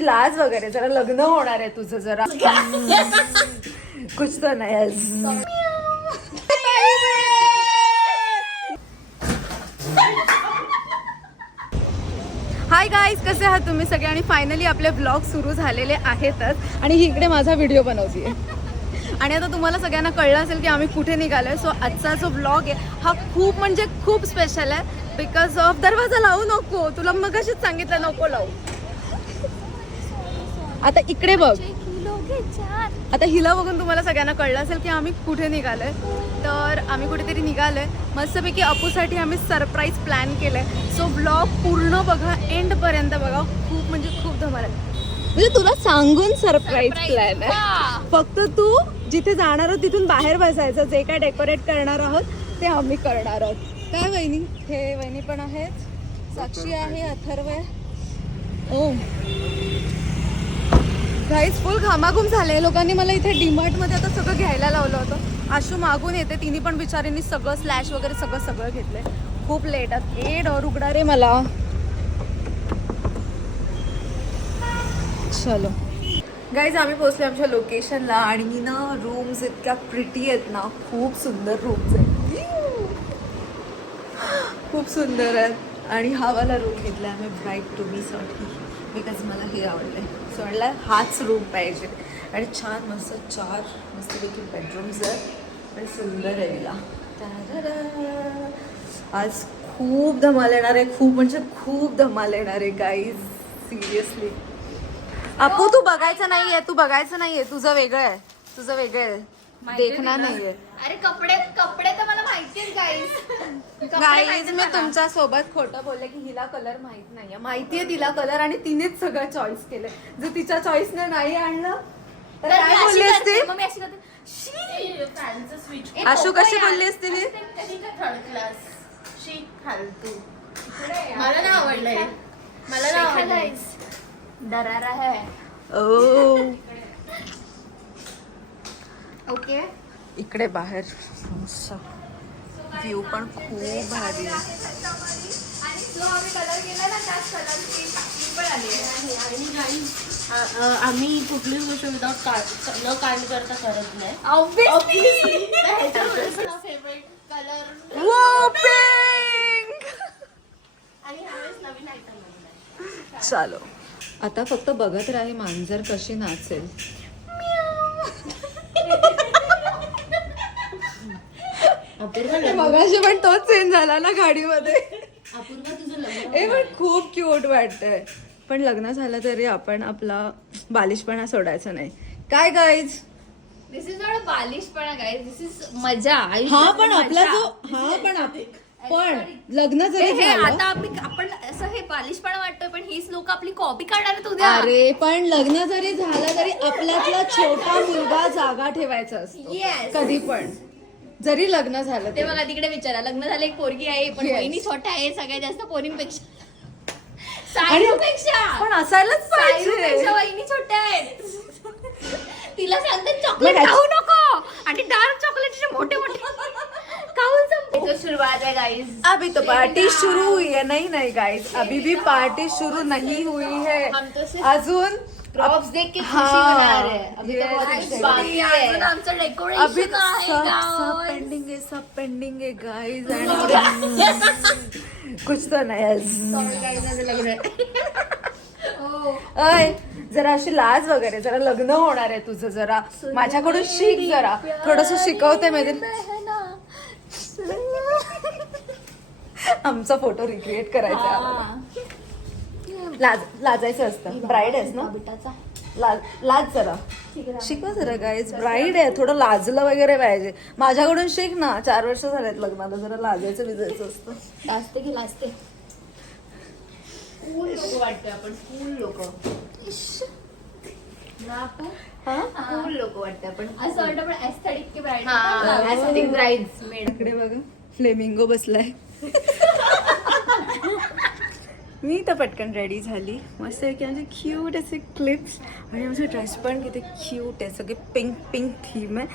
लाज वगैरे जरा लग्न होणार आहे तुझं जरा कुछ तर नाही. हाय गाईज, कसे आहात तुम्ही सगळे. आणि फायनली आपले ब्लॉग सुरू झालेले आहेतच आणि ही इकडे माझा व्हिडिओ बनवतीये. आणि आता तुम्हाला सगळ्यांना कळलं असेल की आम्ही कुठे निघालोय. सो आजचा जो ब्लॉग आहे हा खूप म्हणजे खूप स्पेशल आहे. बिकॉज ऑफ दरवाजा लावू नको, तुला मगाशीच सांगितलं नको लावू. आता इकडे बघ, आता हिला बघून तुम्हाला सगळ्यांना कळलं असेल की आम्ही कुठे निघालोय. तर आम्ही कुठेतरी निघालोय मस्तपैकी अपूसाठी आम्ही सरप्राईज प्लॅन केलंय. सो ब्लॉग पूर्ण बघा, एंड पर्यंत बघा. खूप म्हणजे खूप धमाल आहे. म्हणजे तुला सांगून सरप्राईज प्लॅन आहे. फक्त तू जिथे जाणार आहोत तिथून बाहेर बसायचं. जे काय डेकोरेट करणार आहोत ते आम्ही करणार आहोत. काय वहिनी, हे वहिनी पण आहेत, साक्षी आहे, अथर्व आहे. ओ गाईज फुल घामाघूम झाले. लोकांनी मला इथे डीमार्ट मध्ये आता सगळं घ्यायला लावलं होतं. आशू मागून येते, तिने पण बिचारींनी सगळं स्लॅश वगैरे सगळं घेतलंय. खूप लेट आहे. डोर उघडा रे मला. चलो गाईज, आम्ही पोहोचलो आमच्या लोकेशनला. आणि ना रूम्स इतक्या प्रिटी आहेत ना, खूप सुंदर रूम्स आहेत, खूप सुंदर आहेत. आणि हा वाला रूम घेतला आम्ही ब्राईट टू मी साठी, बिकॉज मला हे आवडलं. सो म्हटलं हाच रूम पाहिजे. आणि छान मस्त 4 मस्तपैकी बेडरूम्स आहेत आणि सुंदर आहे विला. आज खूप धमाल येणार आहे, खूप म्हणजे खूप धमाल येणार आहे गाईज, सिरियसली. आपू तू बघायचं नाहीये, तू बघायचं नाहीये, तुझं वेगळं आहे, तुझं वेगळं आहे, देखणार नाहीये. अरे कपडे तर मला माहिती आहे गाईज मी तुमच्या सोबत खोटं बोलले की हिला कलर माहित नाहीये. माहितीये तिला कलर आणि तिनेच सगळं चॉईस केलंय. जर तिच्या चॉईसने नाही आणलं तर काय बोलली असते. आशू कशी बोलली असते ती. मला ना आवडलंय, मला ना आवडलंय. डरारा है. ओके, इकडे बाहेर व्ह्यू पण खूप भारी आहे. आणि जो आम्ही कलर केला ना त्याच कलरची पण आली आहे. आम्ही कुठलीच गोष्ट विदाउट न कांड करता करत नाही. ऑब्विसली फेवरेट कलर वो पिंक. आणि ह्यावेळेस नवीन आयटम. चालो आता फक्त बघत राही मांजर कशी नाचेल. मगाशी पण तोच सीन झाला ना गाडीमध्ये. हे पण खूप क्यूट वाटतंय. पण लग्न झालं तरी आपण आपला बालिशपणा सोडायचा नाही. काय guys, this is not a बालिशपणा गाईज, दिस इज मजा. हा पण आपला जो पण लग्न जरी हे झालं, आता आपण असं हे बालिशपणा वाटतोय पण हीच लोक आपली कॉपी काढणार आहेत उद्या. अरे पण लग्न जरी झालं तरी आपल्यातला छोटा मुलगा जागा ठेवायचा असतो. Yes. कधी पण जरी लग्न झालं ते तरी. बघा तिकडे विचारा, लग्न झालं एक पोरगी आहे पण Yes. बहिणी छोट्या आहे सगळ्यात जास्त पोरींपेक्षा. आणि साईपेक्षा पण असायलाच पाहिजे. वहिनी छोट्या आहेत. तिला सांगते मग चॉकलेट ह्याची- खाऊ नको आणि डार्क चॉकलेटचे मोठे मोठे खाऊन संपते. सुरुवात आहे गाईज. अभी तो पार्टी शुरू हुई है. नहीं गाइस, अभी भी पार्टी शुरू नहीं हुई है. हम तो सिर्फ अजून प्रॉप्स देख के खुशी हाँ, मना रहे हैं. अभी तो बहुत yes, कुछ बाकी है. अजून आमचं अभी डेकोरेशन आहे सब guys. पेंडिंग है गाइस. कुछ तो नाही. Sorry guys, माझं लग्न आहे. हो. अय जरा अशी लाज वगैरे, जरा लग्न होणार आहे तुझं, जरा माझ्याकडून शिक, जरा थोडस शिकवते मी. आमचा फोटो रिक्रिएट करायचा आहे आम्हाला. लाजायचं असतं. ब्राईड आहेस ना, बिटाचा लाज जरा शिकवा जरा गाईज. ब्राईड आहे, थोडं लाजलं वगैरे पाहिजे. माझ्याकडून शिक ना, 4 वर्ष झालेत लग्नाला, जरा लाजायचं विजायचं असतं. लाजते की लाजते. कूल लोक वाटते आपण, कूल लोक. कूल लोक वाटते आपण. असं वाटतं आपण एस्थेटिक की ब्राईड. Aesthetic ब्राईड्स made. इकडे बघा फ्लेमिंगो बसलाय. मी तर पटकन रेडी झाली. मस्त आहे की म्हणजे क्यूट असे क्लिप्स. आणि माझा ड्रेस पण किती क्यूट आहे, सगळे पिंक पिंक थीम आहे.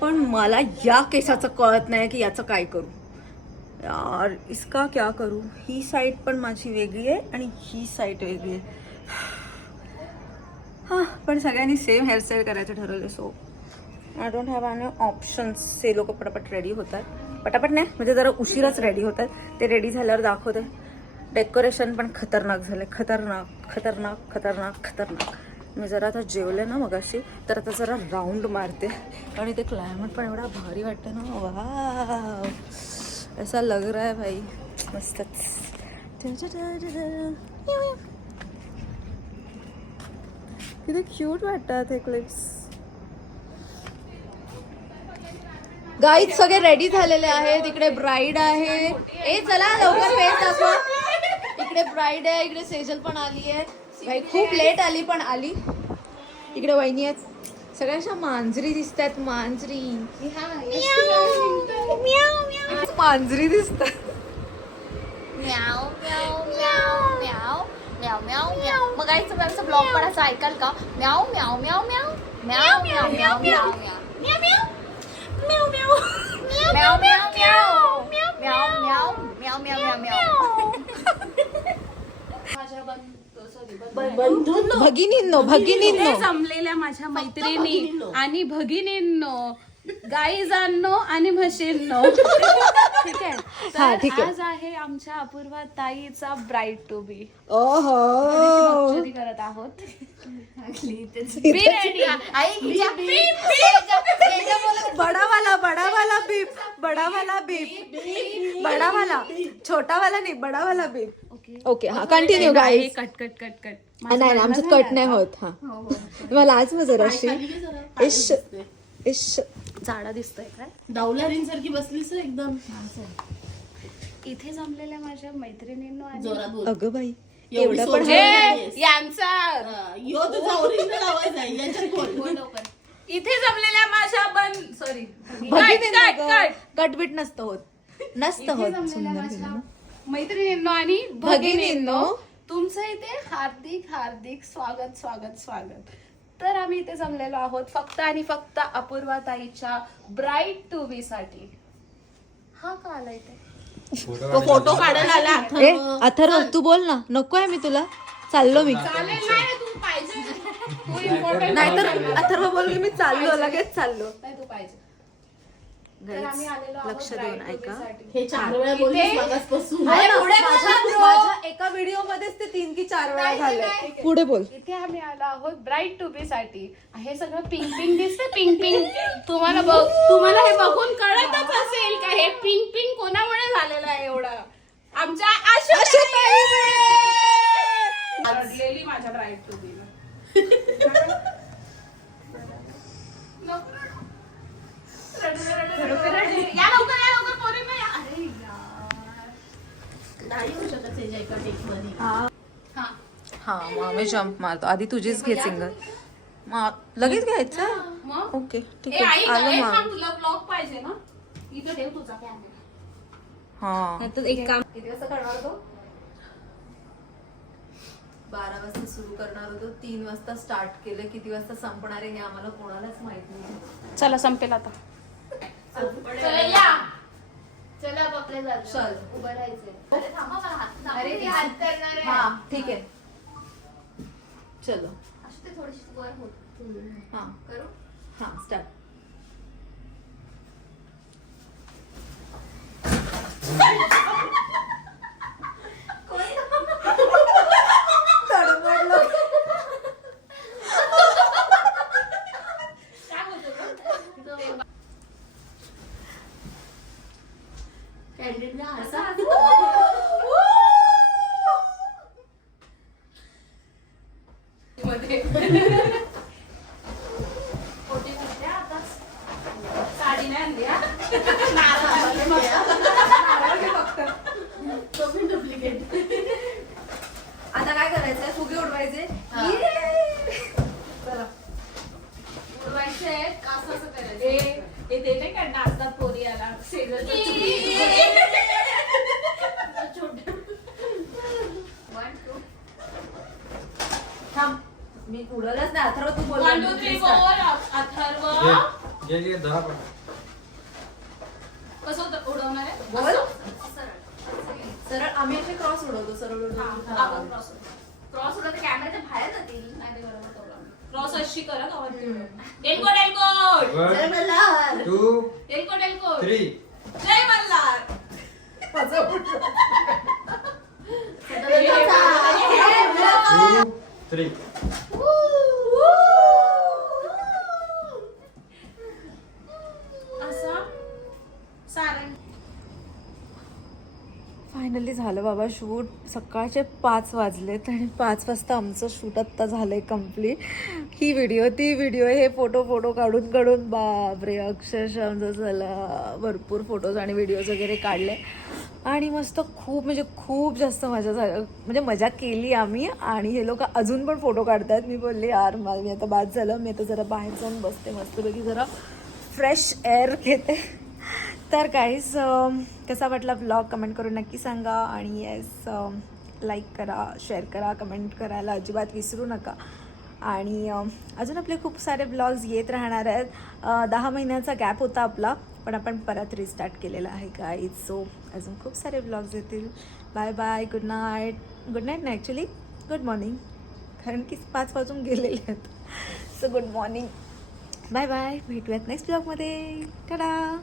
पण मला या केसाचं कळत नाही की याचं काय करू यार. इसका क्या करू. ही साईड पण माझी वेगळी आहे आणि ही साईड वेगळी आहे. पण सगळ्यांनी सेम हेअरस्टाईल करायचं ठरवलं. So I don't have any options. ते लोक पटापट रेडी होतात. पटापट नाही म्हणजे जरा उशिराच रेडी होतात. ते रेडी झाल्यावर दाखवते. डेकोरेशन पण खतरनाक झालं. खतरनाक खतरनाक खतरनाक खतरनाक. मी जरा आता जेवले ना मगाशी, तर आता जरा राऊंड मारते. आणि ते क्लायमेट पण एवढा भारी वाटतं ना. वाव, ऐसा लग रहा है भाई, मस्तच. किती क्यूट वाटतात हे क्लिप्स. गाईज सगळे रेडी झालेले आहेत. इकडे ब्राईड आहे. ए चला लवकर फेस दाखवा. इकडे ब्राईड आहे. इकडे सेजल पण आली आहे. भाई खूप लेट आली पण आली. इकडे वहिनी आहेत. सगळ्यांच्या मांजरी दिसत आहेत. मांजरी मांजरी दिसतात. मग गाईचं त्यांचा ब्लॉग पडायचा ऐकाल का? म्याव म्याव म्याव म्याव म्याव म्याव म्याव म्याव म्याव म्याव म्याव म्याव म्याव म्याव. भगिनींनो भगिनींनो जमलेल्या माझ्या मैत्रिणी आणि भगिनींनो, गाईजांनो आणि म्हशींनो, ठीक आहे. हा, तर ठीक आहे. आज आहे आमच्या अपूर्वा ताईचा ब्राईड टू बी. ओहो करत आहोत. बडावाला बडावाला बीप बडावाला बीप बडावाला छोटावाला नाही बडावाला बीप. ओके हा continue guys. Cut cut cut cut. नाही आमचं कट नाही होत. हा मला आज मग जराशी इश इश झाडा दिसतोय काय? डावला रिंग सारखी बसलीस एकदम. इथे जमलेल्या माझ्या मैत्रिणींनो आणि जोरात बोल. अगं बाई एवढी एवढं पण सोबत यांचा यो तुझा ओरिजिनल आवाज आहे याच्यात बोल. इथे जमलेल्या माझ्या सॉरी कटबीट नसतं होत. नसतं होत. सुंदर मैत्रिणींनो आणि भगिनींनो, तुमचं इथे हार्दिक हार्दिक स्वागत स्वागत स्वागत. तर आम्ही इथे जमलेलो आहोत फक्त आणि फक्त अपूर्वा ताईच्या ब्राईड टू बी साठी. हा का आला इथे? तो फोटो काढायला आला. ए अथर्व तू बोल ना. नको आहे मी तुला. चाललो मी. तू पाहिजे नाहीतर अथर्व बोल की मी चाललो. लगेच चाललो. नाही तू पाहिजे. तर आम्ही आलेलो आहोत लक्ष देऊन bride to be ऐका. साठी. हे 4 वेळा बोललीस मागासपासून. माझ्या एका व्हिडिओ मध्येच ते 3 की 4 वेळा झाले. पुढे बोल. इथे आम्ही आलो आहोत ब्राईड टू बी साठी. हे सगळं पिंक पिंक दिसते. पिंक पिंक तुम्हाला हे बघून कळतच असेल का हे पिंक पिंक कोणामुळे झालेलं आहे एवढं. आमच्या रडलेली माझ्या ब्राईड टू बी. या लवकर पोरींनो या. अरे यार नाही होऊ शकत त्याच्या एका टेक मध्ये. हा मग आम्ही जम्प मारतो. आधी तुझीच घे सिंगल. लगेच घ्यायचं. मग ओके ठीक ए, आई, आहे. आलं ए, मग. थांब, तुला ब्लॉग पाहिजे ना? इथं ठेव तुझा कॅमेरा. हा एक काम किती वाजता करणार होतो? 12 वाजता सुरू करणार होतो. 3 वाजता स्टार्ट केलं. किती वाजता संपणार आहे हे आम्हाला कोणालाच माहित नाही. चला संपेल आता. चला या. चला आपल्या जाऊ. चल. उभं राहायचंय. अरे थांबा मला हात. अरे ती हात करणार आहे. हा ठीक आहे. चलो अशी ते थोडीशी वर होत. हा करू. हा स्टार्ट. कॅन्डिडला असा साडी नाही आणली हा? तो पण डुप्लिकेट. आता काय करायचंय? फुगे उडवायचे. चला उडवायचे आहेत का असं करायचं? हे देते का नाचतात पोरी याला थांब. मी उडवलंच नाही. अथर्व तू बोल. 1 2 3 4 अथर्व कसं होतं उडवणार आहे? बोल. सरळ. सरळ आम्ही असे क्रॉस उडवतो. सरळ उडवतो. क्रॉस उडवते कॅमेऱ्याच्या बाहेर जातील. नाही ते बरोबर क्रॉस कशी करा गावात एलकोट एलकोट 1 2 एलकोट एलकोट 3 जय मल्हार 2 3 असं सारण फायनली झालं बाबा शूट. सकाळचे 5 वाजलेत आणि 5 वाजता आमचं शूट आत्ता झालं आहे कम्प्लीट. ही व्हिडिओ ती व्हिडिओ हे फोटो काढून बापरे अक्षरशः आमचं झालं. भरपूर फोटोज आणि व्हिडिओज वगैरे काढले आणि मस्त खूप जास्त मजा झाली. म्हणजे मजा केली आम्ही आणि हे लोक अजून पण फोटो काढतात. मी बोलले यार मी आता बाद झालं, मी आता जरा बाहेर जाऊन बसते मस्तपैकी जरा फ्रेश एअर घेते. तर काहीच कसा वाटला ब्लॉग कमेंट करून नक्की सांगा आणि येस लाईक करा, शेअर करा, कमेंट करायला अजिबात विसरू नका. आणि अजून आपले खूप सारे ब्लॉग्स येत राहणार आहेत. 10 महिन्याचा गॅप होता आपला, पण आपण परत रिस्टार्ट केलेला आहे गाईज. सो अजून खूप सारे ब्लॉग्स येतील. बाय बाय, गुड नाईट नाही ॲक्च्युली गुड मॉर्निंग, कारण की 5 वाजून गेलेले आहेत. So good morning, bye bye. भेटूयात नेक्स्ट ब्लॉगमध्ये. टाटा.